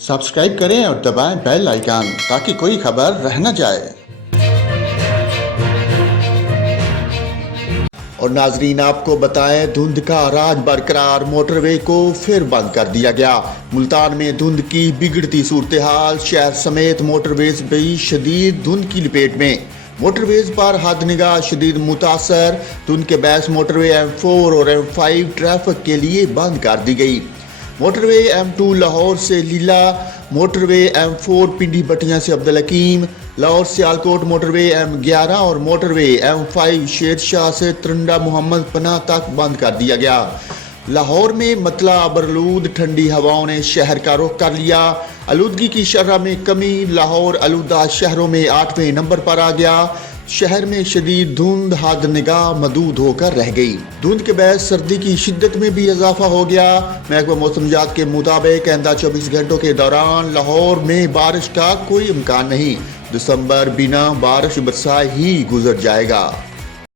Subscribe करें और दबाएं बेल आइकन ताकि कोई खबर रह न जाए। और नाजरीन आपको बताएं, धुंध का राज बरकरार, मोटरवे को फिर बंद कर दिया गया। मुल्तान में धुंध की बिगड़ती सूरत हाल, शहर समेत मोटरवेज भी शदीद धुंध की लपेट में। मोटरवेज पर हद निगाह शदीद मुतासर, धुंध के बायस मोटरवे M4 और M5 ट्रैफिक के लिए बंद कर दी गई। मोटरवे M2 लाहौर से लीला, मोटरवे M4 पिंडी बटियां से अब्दुल हकीम, लाहौर से सियालकोट मोटरवे M11 और मोटरवे M5 शेरशाह से त्रिंडा मोहम्मद पनाह तक बंद कर दिया गया। लाहौर में मतला बरलूद ठंडी हवाओं ने शहर का रुख कर लिया। आलूदगी की शरह में कमी, लाहौर आलूदा शहरों में 8वें नंबर पर आ गया। शहर में शदीद धुंध हद निगाह मदूद होकर रह गई। धुंध के बायस सर्दी की शिद्दत में भी इजाफा हो गया। महकमा मौसमियात के मुताबिक आइंदा 24 घंटों के दौरान लाहौर में बारिश का कोई इम्कान नहीं। दिसंबर बिना बारिश बरसाए ही गुजर जाएगा।